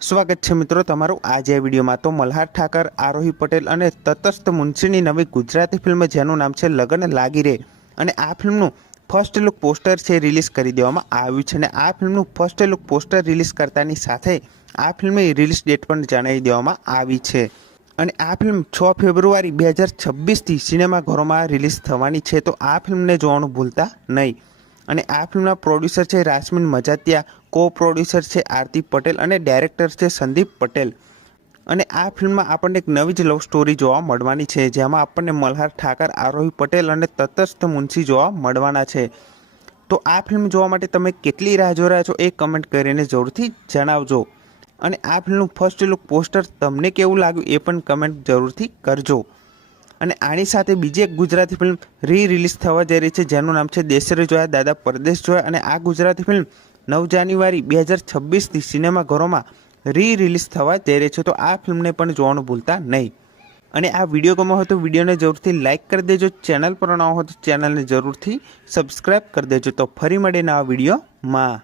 સ્વાગત છે મિત્રો તમારું આજે આ વિડીયોમાં। તો મલ્હાર ઠાકર, આરોહી પટેલ અને તટસ્થ મુનશીની નવી ગુજરાતી ફિલ્મ જેનું નામ છે લગન લાગી રે અને આ ફિલ્મનું ફર્સ્ટ લુક પોસ્ટર છે રિલીઝ કરી દેવામાં આવ્યું છે। અને આ ફિલ્મનું ફર્સ્ટ લુક પોસ્ટર રિલીઝ કરતાની સાથે આ ફિલ્મની રિલીઝ ડેટ પણ જણાવી દેવામાં આવી છે। અને આ ફિલ્મ 6 ફેબ્રુઆરી 2026થી સિનેમાઘરોમાં રિલીઝ થવાની છે, તો આ ફિલ્મને જોવાનું ભૂલતા નહીં। અને આ ફિલ્મના પ્રોડ્યુસર છે રાસ્મિન મજાતિયા, કો પ્રોડ્યુસર છે આરતી પટેલ અને ડાયરેક્ટર છે સંદીપ પટેલ। અને આ ફિલ્મમાં આપણને એક નવી જ લવ સ્ટોરી જોવા મળવાની છે, જેમાં આપણને મલ્હાર ઠાકર, આરોહી પટેલ અને તટસ્થ મુનશી જોવા મળવાના છે। તો આ ફિલ્મ જોવા માટે તમે કેટલી રાહ જોઈ રહ્યા છો એ કમેન્ટ કરીને જરૂરથી જણાવજો। અને આ ફિલ્મનું ફર્સ્ટ લુક પોસ્ટર તમને કેવું લાગ્યું એ પણ કમેન્ટ જરૂરથી કરજો। અને આની સાથે બીજી એક ગુજરાતી ફિલ્મ રિલીઝ થવા જઈ રહી છે, જેનું નામ છે દેશરે જોયા દાદા પરદેશ જોયા। અને આ ગુજરાતી ફિલ્મ 9 જાન્યુઆરી 2026થી સિનેમાઘરોમાં રિલીઝ થવા જઈ રહી છે, તો આ ફિલ્મને પણ જોવાનું ભૂલતા નહીં। અને આ વિડીયો ગમ્યો હોય તો વિડીયોને જરૂરથી લાઇક કરી દેજો, ચેનલ પર ન હોય તો ચેનલને જરૂરથી સબસ્ક્રાઈબ કરી દેજો। તો ફરી મળીને આ વિડીયોમાં।